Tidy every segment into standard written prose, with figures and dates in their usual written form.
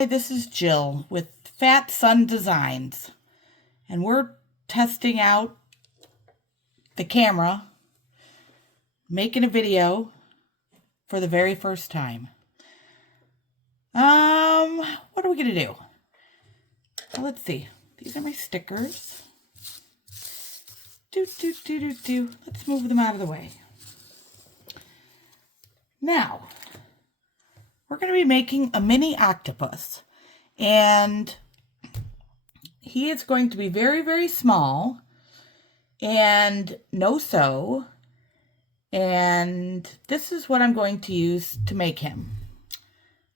Hi, this is Jill with PhatSunDesigns, and we're testing out the camera, making a video for the very first time. What are we gonna do? Well, let's see. These are my stickers. Let's move them out of the way. Now, we're going to be making a mini octopus, and he is going to be very, very small and no sew, and this is what I'm going to use to make him.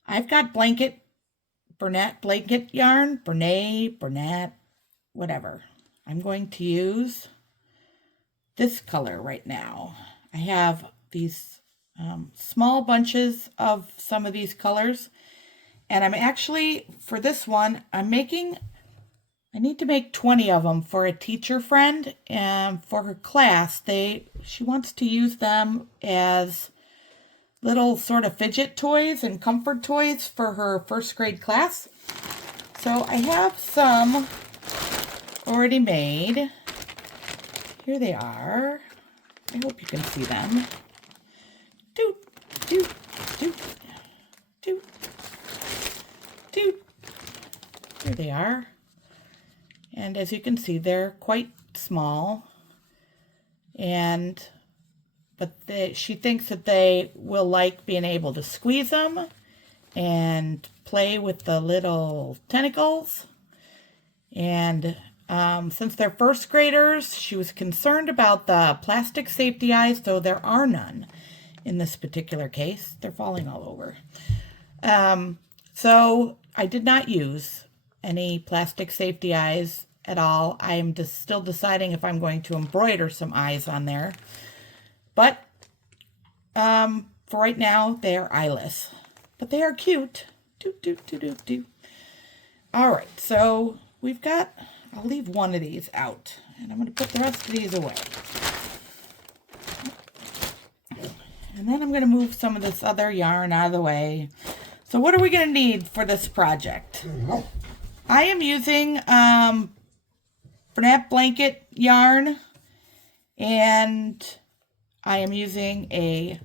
I've got Bernat Blanket yarn, Bernat, whatever. I'm going to use this color right now. I have these small bunches of some of these colors, and I'm actually, for this one, I need to make 20 of them for a teacher friend, and for her class, she wants to use them as little sort of fidget toys and comfort toys for her first grade class. So I have some already made. Here they are. I hope you can see them. Here they are. And as you can see, they're quite small. But she thinks that they will like being able to squeeze them and play with the little tentacles. And since they're first graders, she was concerned about the plastic safety eyes, so there are none in this particular case. They're falling all over. So I did not use any plastic safety eyes at all. I am still deciding if I'm going to embroider some eyes on there. But for right now, they are eyeless. But they are cute. All right, so we've got, I'll leave one of these out, and I'm going to put the rest of these away. And then I'm going to move some of this other yarn out of the way. So what are we going to need for this project? I am using Bernat Blanket yarn, and I am using a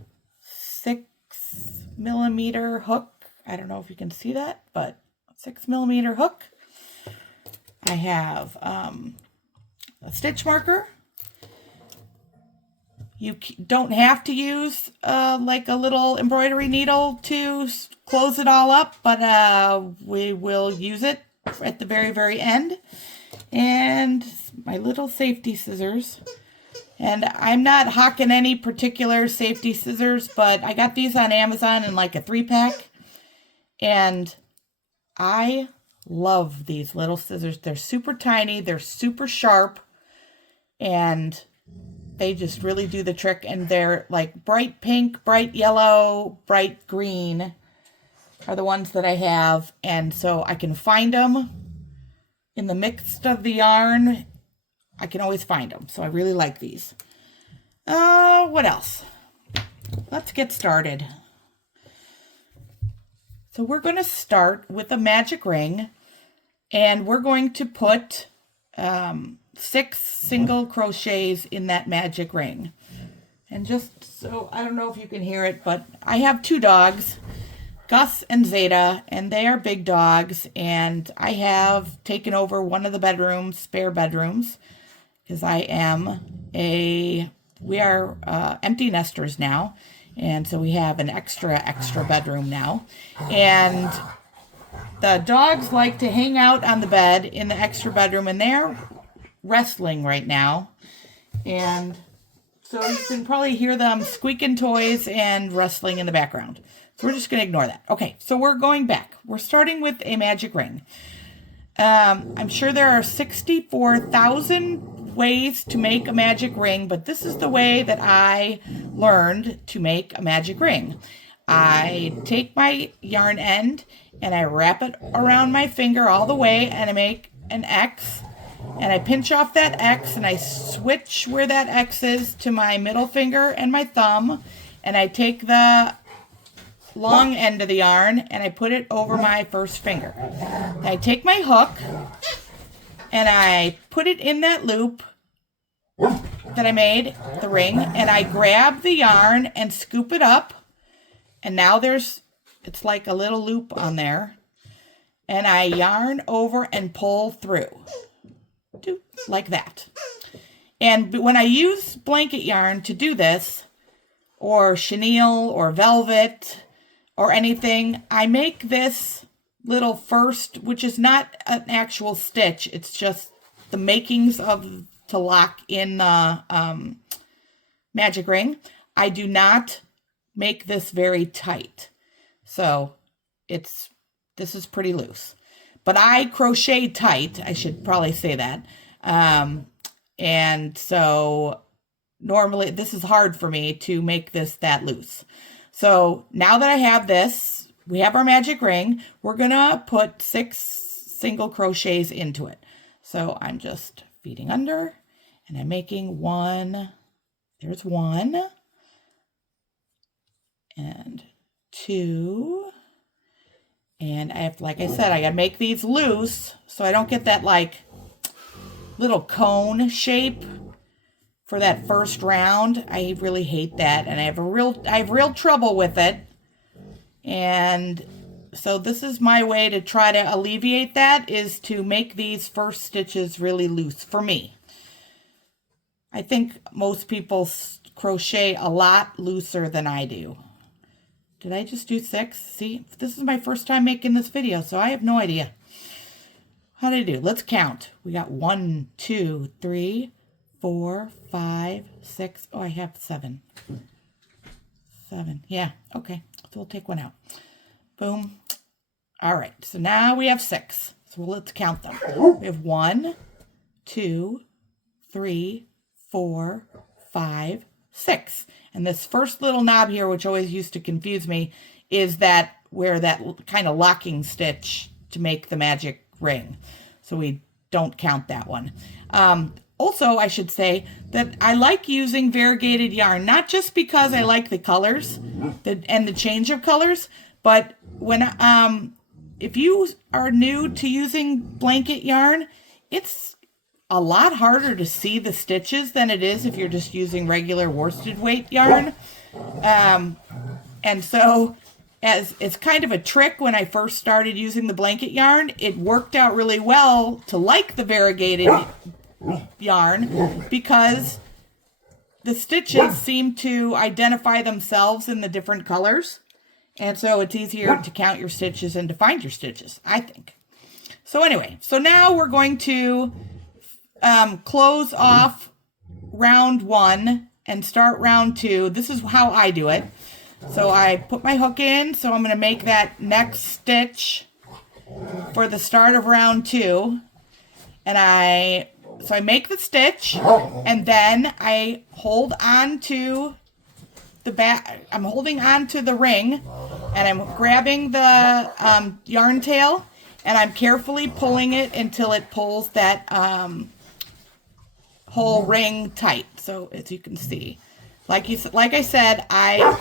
6mm hook. I don't know if you can see that, but 6mm hook. I have a stitch marker. You don't have to use like a little embroidery needle to close it all up, but we will use it at the very, very end. And my little safety scissors. And I'm not hawking any particular safety scissors, but I got these on Amazon in like a 3-pack. And I love these little scissors. They're super tiny, they're super sharp, and they just really do the trick. And they're like bright pink, bright yellow, bright green are the ones that I have. And so I can find them in the mix of the yarn. I can always find them. So I really like these. What else? Let's get started. So we're going to start with a magic ring, and we're going to put 6 single crochets in that magic ring. And just so, I don't know if you can hear it, but I have 2 dogs, Gus and Zeta, and they are big dogs, and I have taken over one of the spare bedrooms, because we are empty nesters now, and so we have an extra bedroom now. And the dogs like to hang out on the bed in the extra bedroom, and they're wrestling right now. And so you can probably hear them squeaking toys and wrestling in the background. So we're just going to ignore that. Okay, so we're going back. We're starting with a magic ring. I'm sure there are 64,000 ways to make a magic ring, but this is the way that I learned to make a magic ring. I take my yarn end and I wrap it around my finger all the way, and I make an X, and I pinch off that X, and I switch where that X is to my middle finger and my thumb, and I take the long end of the yarn and I put it over my first finger. I take my hook and I put it in that loop that I made, the ring, and I grab the yarn and scoop it up. And now it's like a little loop on there. And I yarn over and pull through. Like that. And when I use blanket yarn to do this, or chenille or velvet or anything, I make this little first, which is not an actual stitch. It's just the makings to lock in the magic ring. I do not make this very tight. So this is pretty loose. But I crochet tight, I should probably say that. And so normally this is hard for me to make this that loose. So now that I have this, we have our magic ring, we're gonna put 6 single crochets into it. So I'm just feeding under and I'm making 1, there's 1 and 2. And I have, like I said, I gotta make these loose so I don't get that like little cone shape for that first round. I really hate that, and I have real trouble with it. And so this is my way to try to alleviate that, is to make these first stitches really loose for me. I think most people crochet a lot looser than I do. Did I just do 6? See, this is my first time making this video, so I have no idea. How did I do? Let's count. We got 1, 2, 3, 4, 5, 6. Oh, I have 7. 7. Yeah, okay. So we'll take one out. Boom. All right. So now we have 6. So let's count them. We have 1, 2, 3, 4, 5, 6. And this first little knob here, which always used to confuse me, is where that kind of locking stitch to make the magic ring. So we don't count that one. Also, I should say that I like using variegated yarn, not just because I like the colors and the change of colors, but when if you are new to using blanket yarn, it's a lot harder to see the stitches than it is if you're just using regular worsted weight yarn. And so as it's kind of a trick, when I first started using the blanket yarn, it worked out really well to like the variegated yarn because the stitches seem to identify themselves in the different colors. And so it's easier to count your stitches and to find your stitches, I think. So anyway, so now we're going to close off round 1 and start round 2. This is how I do it. So I put my hook in, so I'm going to make that next stitch for the start of round 2. And I make the stitch, and then I hold on to the back. I'm holding on to the ring, and I'm grabbing the yarn tail, and I'm carefully pulling it until it pulls that whole ring tight. So as you can see, like I said, I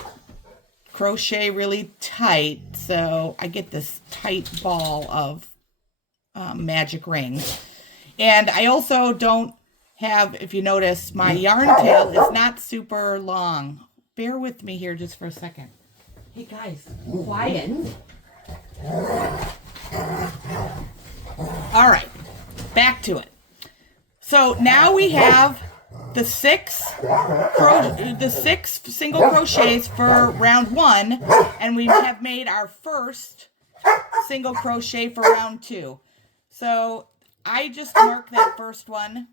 crochet really tight, so I get this tight ball of magic ring. And I also don't have, if you notice, my yarn tail is not super long. Bear with me here just for a second. Hey guys, quiet. All right, back to it. So now we have the 6 single crochets for round 1, and we have made our first single crochet for round 2. So I just mark that first one.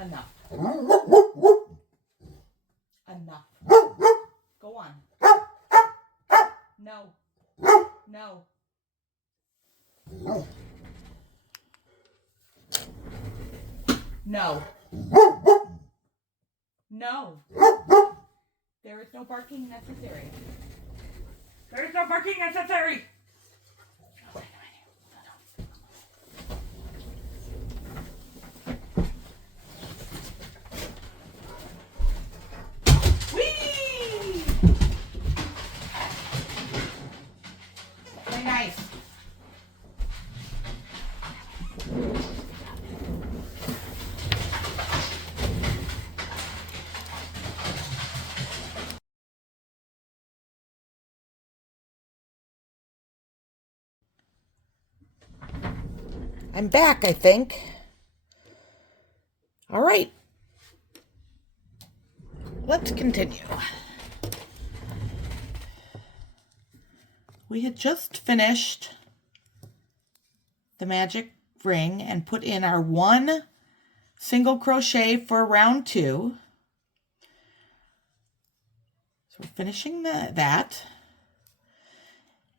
Enough. Enough. Go on. No. No. No. No. There is no barking necessary. There is no barking necessary. Whee! I'm back, I think. All right. Let's continue. We had just finished the magic ring and put in our 1 single crochet for round 2. So we're finishing that.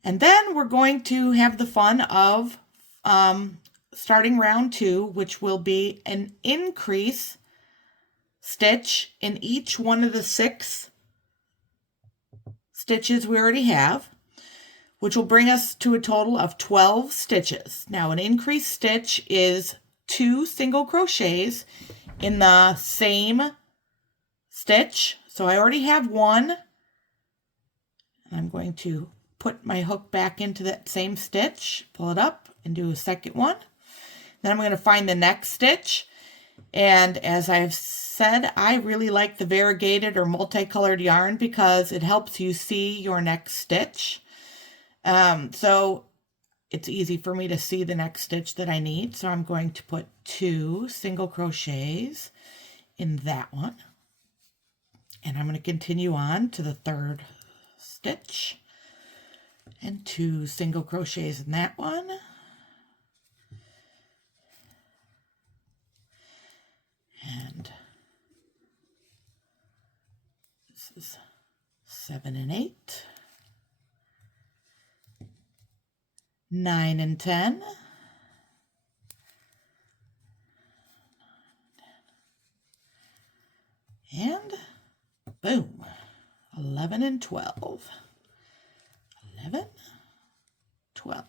And then we're going to have the fun of starting round 2, which will be an increase stitch in each one of the 6 stitches we already have, which will bring us to a total of 12 stitches. Now, an increased stitch is 2 single crochets in the same stitch. So I already have 1. I'm going to put my hook back into that same stitch, pull it up, and do a second one. Then I'm going to find the next stitch. And as I've said, I really like the variegated or multicolored yarn because it helps you see your next stitch. So it's easy for me to see the next stitch that I need. So I'm going to put 2 single crochets in that one. And I'm going to continue on to the 3rd stitch. And 2 single crochets in that one. And this is 7 and 8. 9 and 10. And boom, 11 and 12. 11, 12.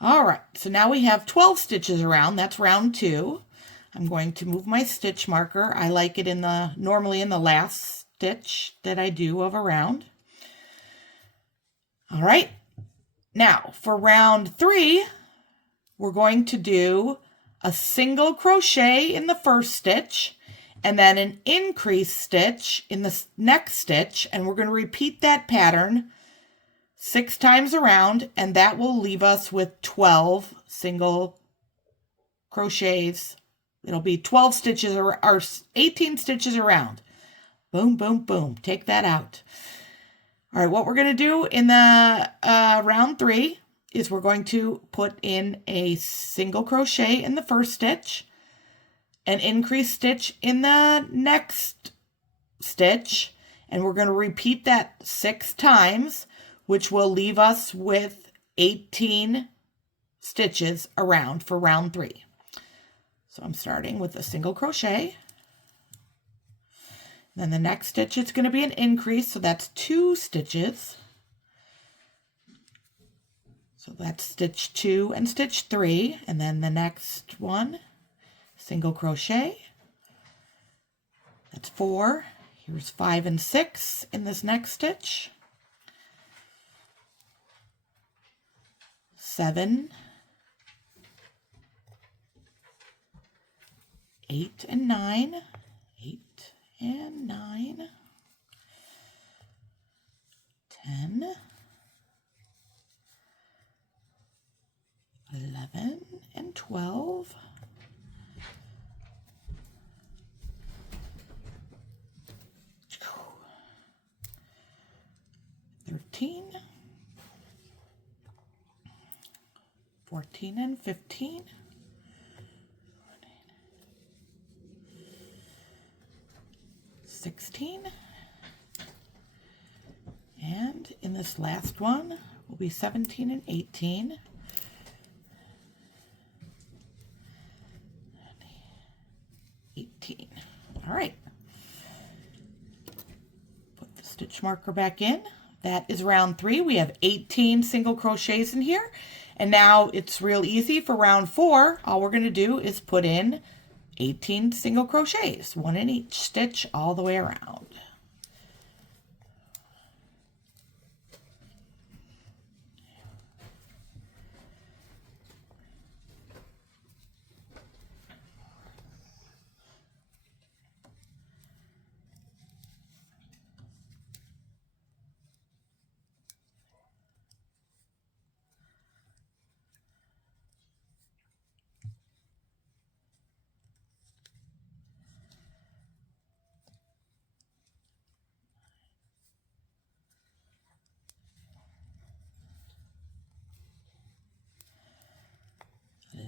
All right, so now we have 12 stitches around. That's round 2. I'm going to move my stitch marker. I like it normally in the last stitch that I do of a round. All right, now for round 3, we're going to do a single crochet in the first stitch and then an increased stitch in the next stitch, and we're going to repeat that pattern 6 times around, and that will leave us with 12 single crochets. It'll be 12 stitches or 18 stitches around. Boom, boom, boom. Take that out. All right, what we're going to do in the round 3 is we're going to put in a single crochet in the first stitch, an increased stitch in the next stitch, and we're going to repeat that 6 times, which will leave us with 18 stitches around for round 3. So I'm starting with a single crochet. Then the next stitch is going to be an increase, so that's 2 stitches. So that's stitch 2 and stitch 3, and then the next one, single crochet. That's 4. Here's 5 and 6 in this next stitch. 7, 8 and 9, 8 and 9, 10, 11 and 12, 13, 14 and 15, 16, and in this last one will be 17 and 18, 18. All right. Put the stitch marker back in. That is round 3. We have 18 single crochets in here. And now it's real easy for round 4. All we're going to do is put in 18 single crochets, 1 in each stitch all the way around.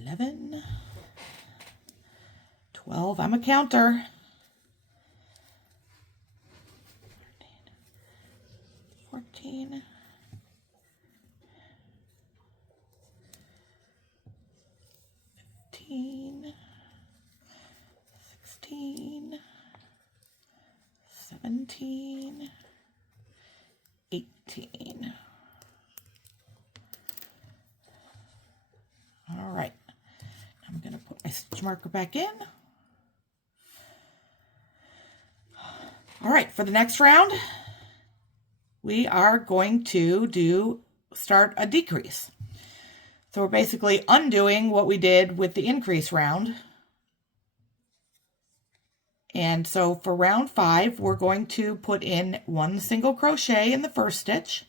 11, 12, I'm a counter, 14, 15, 16, 17, 18. All right, I'm going to put my stitch marker back in. All right, for the next round, we are going to start a decrease. So we're basically undoing what we did with the increase round. And so for round 5, we're going to put in 1 single crochet in the first stitch.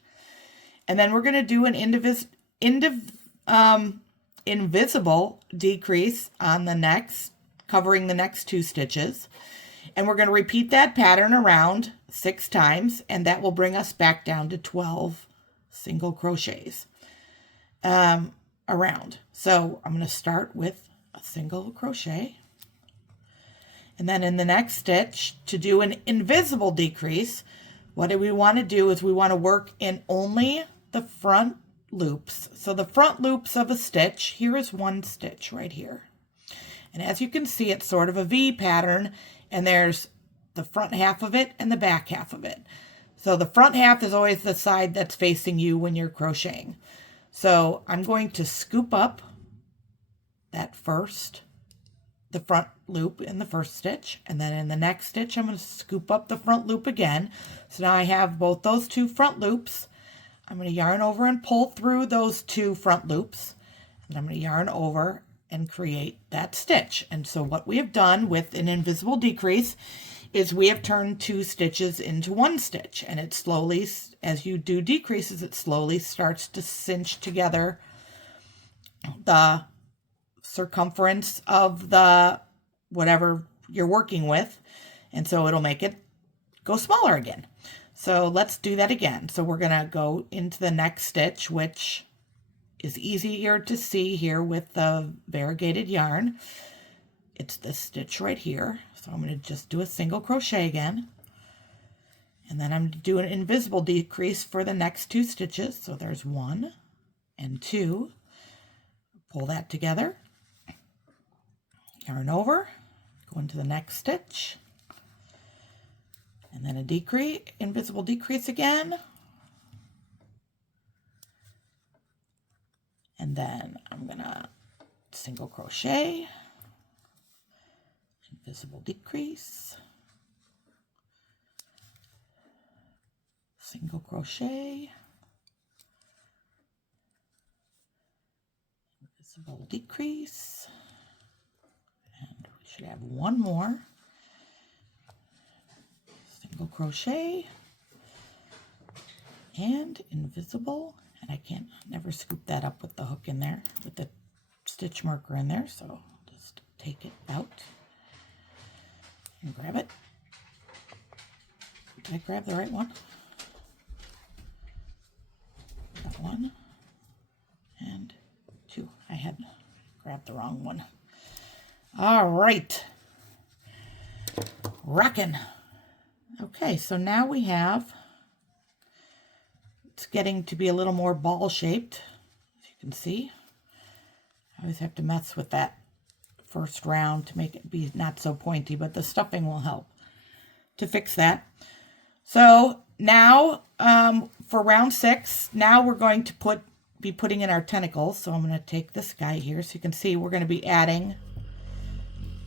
And then we're going to do an invisible decrease on the next, covering the next 2 stitches. And we're going to repeat that pattern around 6 times, and that will bring us back down to 12 single crochets around. So I'm going to start with a single crochet. And then in the next stitch, to do an invisible decrease, what we want to do is we want to work in only the front loops. So the front loops of a stitch, here is 1 stitch right here. And as you can see, it's sort of a V pattern, and there's the front half of it and the back half of it. So the front half is always the side that's facing you when you're crocheting. So I'm going to scoop up that the front loop in the first stitch, and then in the next stitch I'm going to scoop up the front loop again. So now I have both those 2 front loops. I'm going to yarn over and pull through those 2 front loops, and I'm going to yarn over and create that stitch. And so what we have done with an invisible decrease is we have turned 2 stitches into 1 stitch, and it slowly, as you do decreases, it slowly starts to cinch together the circumference of the whatever you're working with, and so it'll make it go smaller again. So let's do that again. So we're going to go into the next stitch, which is easier to see here with the variegated yarn. It's this stitch right here. So I'm going to just do a single crochet again, and then I'm going to do an invisible decrease for the next 2 stitches. So there's 1 and 2. Pull that together, yarn over, go into the next stitch, and then a invisible decrease again. And then I'm gonna single crochet, invisible decrease, single crochet, invisible decrease, and we should have 1 more. Single crochet and invisible, and I never scoop that up with the hook in there, with the stitch marker in there, so just take it out and grab it. Did I grab the right one? That 1 and 2. I had grabbed the wrong one. All right, rockin'. Okay, so now we have, it's getting to be a little more ball shaped, as you can see. I always have to mess with that first round to make it be not so pointy, but the stuffing will help to fix that. So now for round 6, now we're going to be putting in our tentacles. So I'm going to take this guy here so you can see we're going to be adding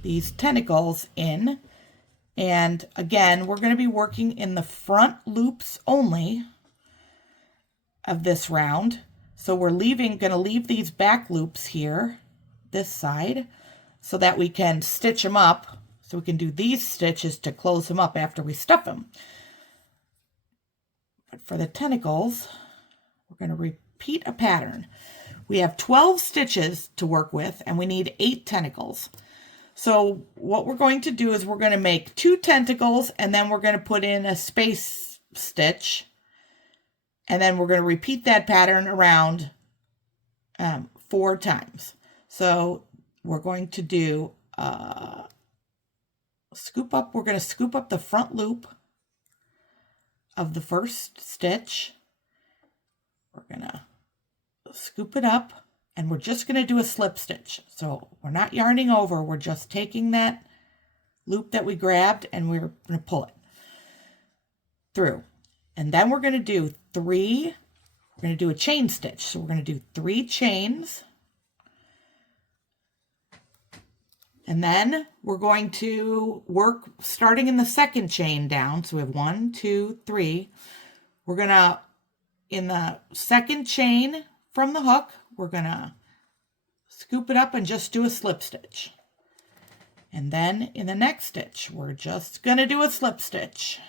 these tentacles in. And again, we're going to be working in the front loops only of this round. So we're going to leave these back loops here, this side, so that we can stitch them up. So we can do these stitches to close them up after we stuff them. But for the tentacles, we're going to repeat a pattern. We have 12 stitches to work with, and we need 8 tentacles. So what we're going to do is we're going to make 2 tentacles, and then we're going to put in a space stitch, and then we're going to repeat that pattern around 4 times. So we're going to do we're going to scoop up the front loop of the first stitch. We're going to scoop it up, and we're just going to do a slip stitch. So we're not yarning over, we're just taking that loop that we grabbed and we're going to pull it through. And then we're going to do we're going to do a chain stitch. So we're going to do 3 chains. And then we're going to work starting in the second chain down. So we have 1, 2, 3. We're going to, in the second chain from the hook, we're going to scoop it up and just do a slip stitch. And then in the next stitch, we're just going to do a slip stitch.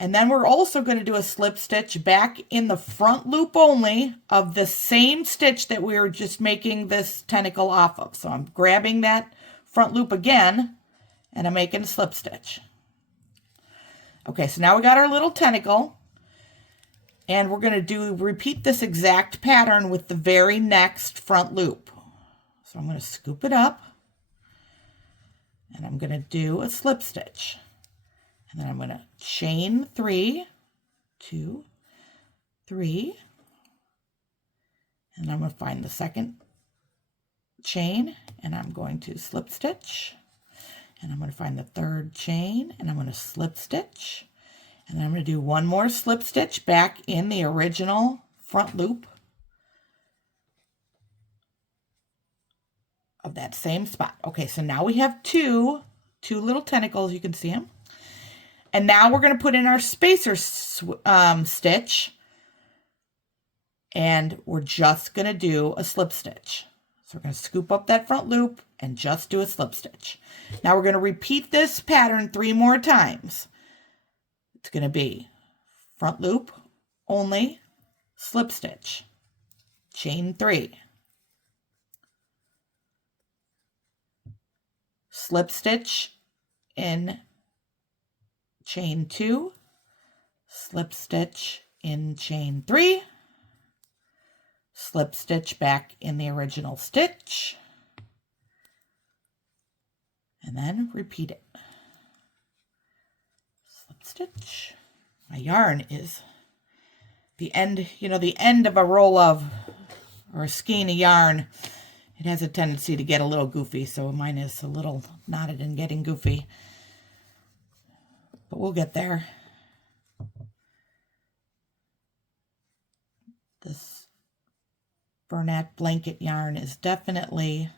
And then we're also going to do a slip stitch back in the front loop only of the same stitch that we were just making this tentacle off of. So I'm grabbing that front loop again and I'm making a slip stitch. Okay, so now we got our little tentacle, and we're going to repeat this exact pattern with the very next front loop. So I'm going to scoop it up and I'm going to do a slip stitch. And then I'm going to chain 3, 2, 3, and I'm going to find the second chain, and I'm going to slip stitch, and I'm going to find the third chain, and I'm going to slip stitch, and then I'm going to do one more slip stitch back in the original front loop of that same spot. Okay, so now we have two little tentacles, you can see them. And now we're going to put in our spacer stitch, and we're just going to do a slip stitch. So we're going to scoop up that front loop and just do a slip stitch. Now we're going to repeat this pattern 3 more times. It's going to be front loop only, slip stitch, chain 3, slip stitch in chain 2, slip stitch in chain 3, slip stitch back in the original stitch, and then repeat it. Slip stitch. My yarn is the end, the end of a roll of or a skein of yarn. It has a tendency to get a little goofy, so mine is a little knotted and getting goofy. But we'll get there. This Bernat Blanket yarn is definitely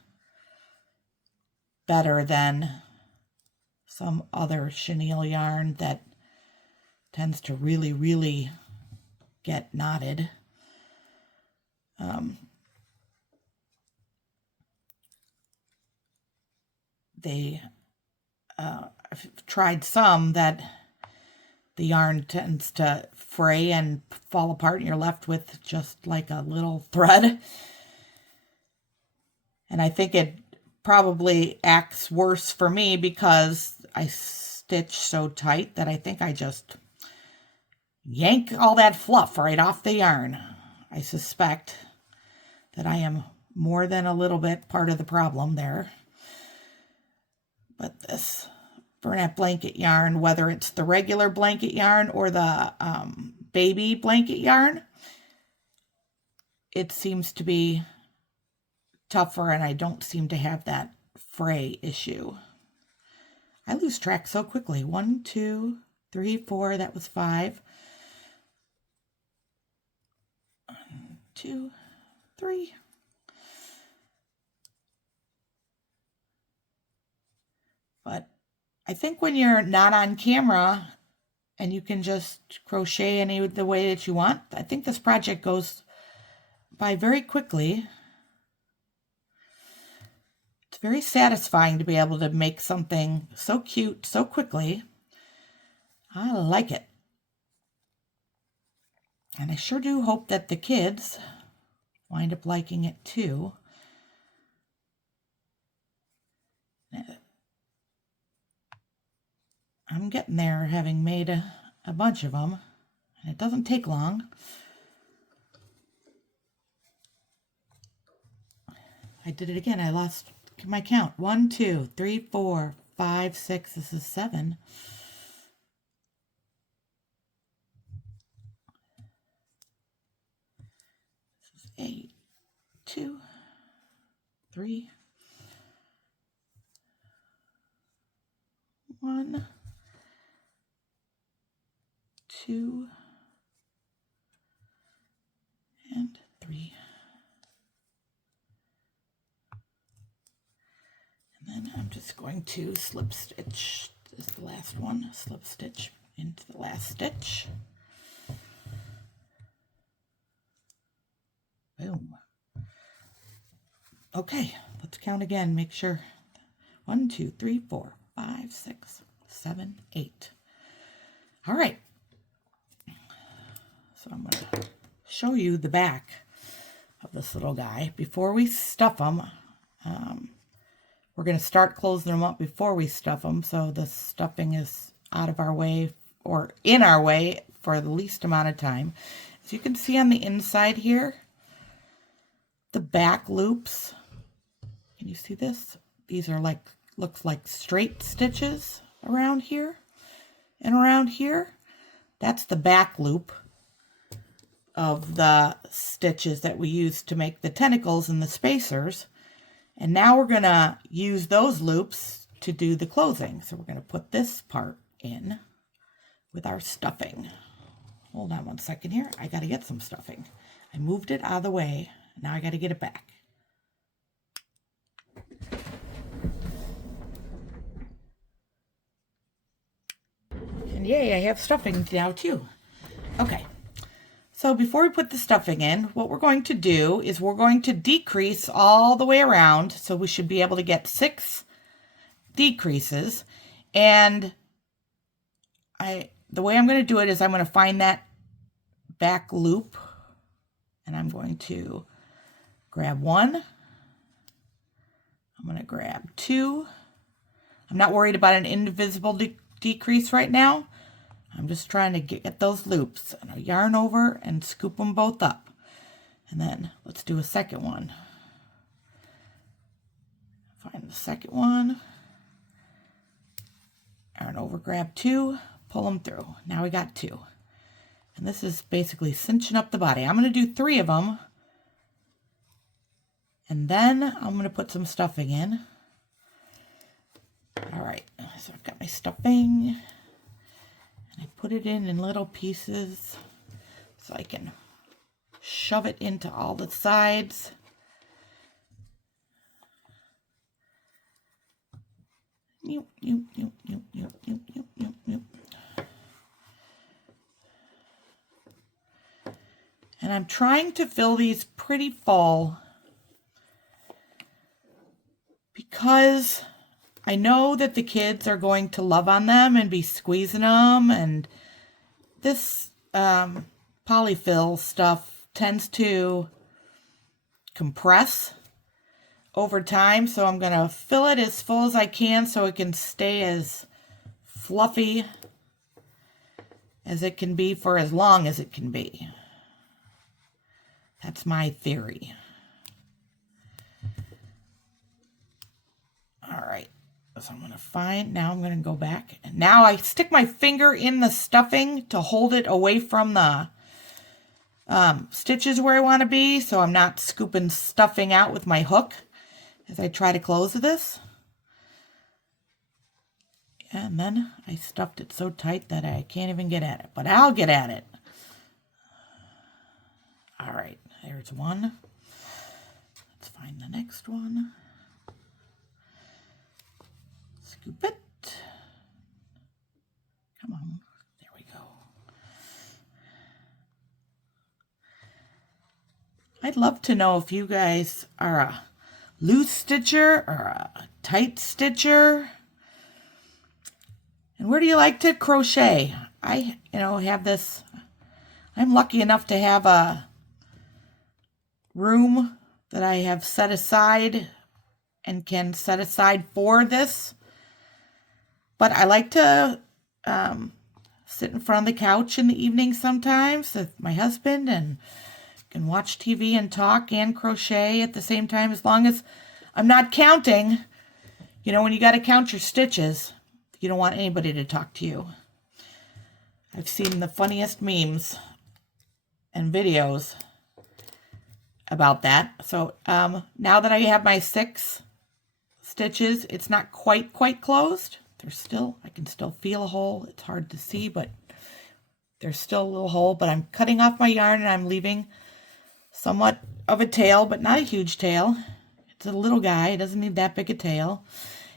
better than some other chenille yarn that tends to really, really get knotted. I've tried some that the yarn tends to fray and fall apart and you're left with just like a little thread. And I think it probably acts worse for me because I stitch so tight that I think I just yank all that fluff right off the yarn. I suspect that I am more than a little bit part of the problem there. But this Bernat Blanket yarn, whether it's the regular blanket yarn or the baby blanket yarn, it seems to be tougher, and I don't seem to have that fray issue. I lose track so quickly. 1, 2, 3, 4, that was 5. 1, 2, 3. But I think when you're not on camera and you can just crochet any the way that you want, I think this project goes by very quickly. It's very satisfying to be able to make something so cute so quickly. I like it. And I sure do hope that the kids wind up liking it too. I'm getting there, having made a bunch of them, and it doesn't take long. I did it again. I lost my count. 1, 2, 3, 4, 5, 6. This is 7. This is 8, 2, 3, 1, 2, and 3. And then I'm just going to slip stitch. This is the last one. Slip stitch into the last stitch. Boom. Okay, let's count again. Make sure. 1, 2, 3, 4, 5, 6, 7, 8. All right. So I'm going to show you the back of this little guy. Before we stuff them, we're going to start closing them up before we stuff them, so the stuffing is out of our way or in our way for the least amount of time. As you can see on the inside here, the back loops, can you see this? These are like, looks like straight stitches around here and around here. That's the back loop of the stitches that we used to make the tentacles and the spacers. And now we're going to use those loops to do the closing. So we're going to put this part in with our stuffing. Hold on one second here. I got to get some stuffing. I moved it out of the way. Now I got to get it back. And yay, I have stuffing now too. Okay. So before we put the stuffing in, what we're going to do is we're going to decrease all the way around. So we should be able to get 6 decreases. And the way I'm going to do it is I'm going to find that back loop. And I'm going to grab 1. I'm going to grab 2. I'm not worried about an invisible decrease right now. I'm just trying to get those loops, and I yarn over and scoop them both up. And then let's do a second one. Find the second one. Yarn over, grab 2, pull them through. Now we got 2. And this is basically cinching up the body. I'm going to do 3 of them. And then I'm going to put some stuffing in. All right, so I've got my stuffing. I put it in little pieces so I can shove it into all the sides. And I'm trying to fill these pretty full because I know that the kids are going to love on them and be squeezing them, and this polyfill stuff tends to compress over time, so I'm going to fill it as full as I can so it can stay as fluffy as it can be for as long as it can be. That's my theory. All right. So I'm going to find, now I'm going to go back. And now I stick my finger in the stuffing to hold it away from the stitches where I want to be. So I'm not scooping stuffing out with my hook as I try to close this. And then I stuffed it so tight that I can't even get at it. But I'll get at it. All right, there's one. Let's find the next one. Scoop it. Come on. There we go. I'd love to know if you guys are a loose stitcher or a tight stitcher. And where do you like to crochet? I, have this. I'm lucky enough to have a room that I have set aside and can set aside for this. But I like to sit in front of the couch in the evening sometimes with my husband and and watch TV and talk and crochet at the same time, as long as I'm not counting. You know, when you got to count your stitches, you don't want anybody to talk to you. I've seen the funniest memes and videos about that. So now that I have my 6 stitches, it's not quite closed. There's still, I can still feel a hole. It's hard to see, but there's still a little hole. But I'm cutting off my yarn and I'm leaving somewhat of a tail, but not a huge tail. It's a little guy. It doesn't need that big a tail.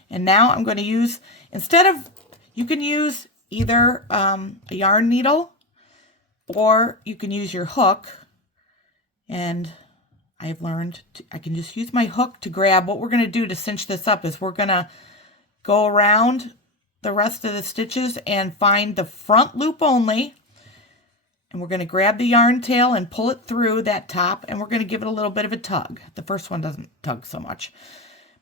And now I'm going to use, instead of, you can use either a yarn needle or you can use your hook. And I've learned I can just use my hook to grab. What we're going to do to cinch this up is we're going to go around the rest of the stitches and find the front loop only. And we're going to grab the yarn tail and pull it through that top, and we're going to give it a little bit of a tug. The first one doesn't tug so much.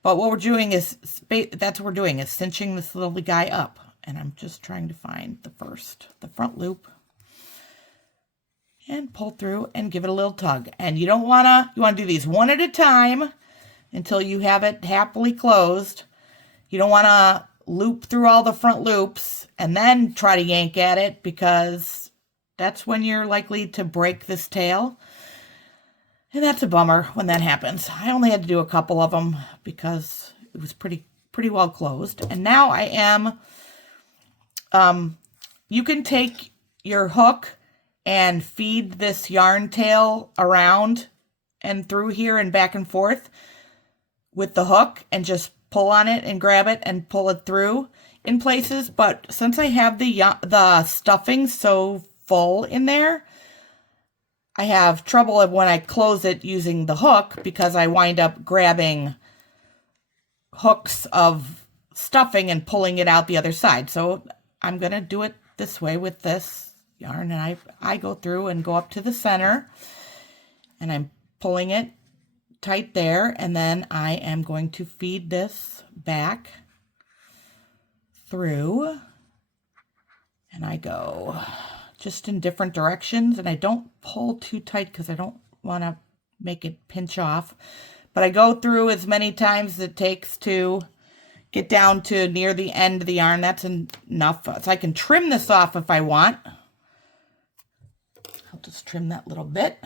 But what we're doing is, that's what we're doing, is cinching this little guy up. And I'm just trying to find the front loop. And pull through and give it a little tug. And you want to do these one at a time until you have it happily closed. You don't want to loop through all the front loops and then try to yank at it, because that's when you're likely to break this tail. And that's a bummer when that happens. I only had to do a couple of them because it was pretty well closed. And now I am, you can take your hook and feed this yarn tail around and through here and back and forth with the hook and just pull on it and grab it and pull it through in places. But since I have the stuffing so full in there, I have trouble when I close it using the hook, because I wind up grabbing hooks of stuffing and pulling it out the other side. So I'm going to do it this way with this yarn, and I go through and go up to the center, and I'm pulling it tight there, and then I am going to feed this back through, and I go just in different directions, and I don't pull too tight because I don't want to make it pinch off, but I go through as many times as it takes to get down to near the end of the yarn. That's enough. So I can trim this off if I want. I'll just trim that little bit.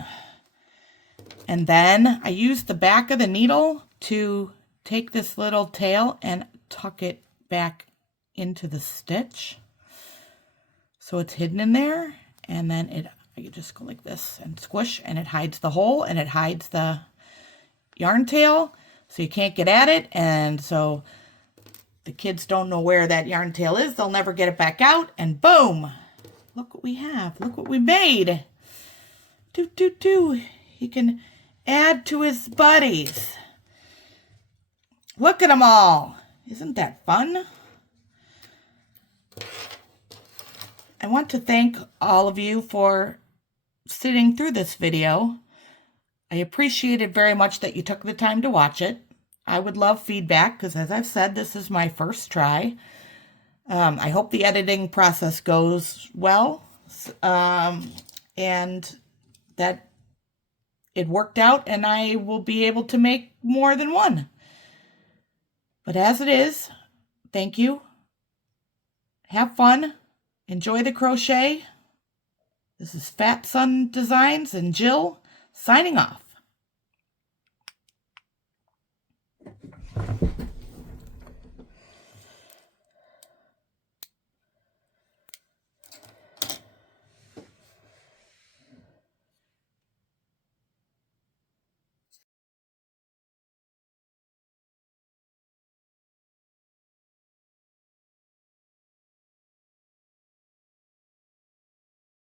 And then I use the back of the needle to take this little tail and tuck it back into the stitch, so it's hidden in there. And then I just go like this and squish, and it hides the hole and it hides the yarn tail, so you can't get at it. And so the kids don't know where that yarn tail is. They'll never get it back out. And boom, look what we have. Look what we made. He can add to his buddies. Look at them all. Isn't that fun? I want to thank all of you for sitting through this video. I appreciate it very much that you took the time to watch it. I would love feedback, because as I've said, this is my first try. I hope the editing process goes well, and that it worked out, and I will be able to make more than one. But as it is, thank you. Have fun. Enjoy the crochet. This is PhatSunDesigns and Jill signing off.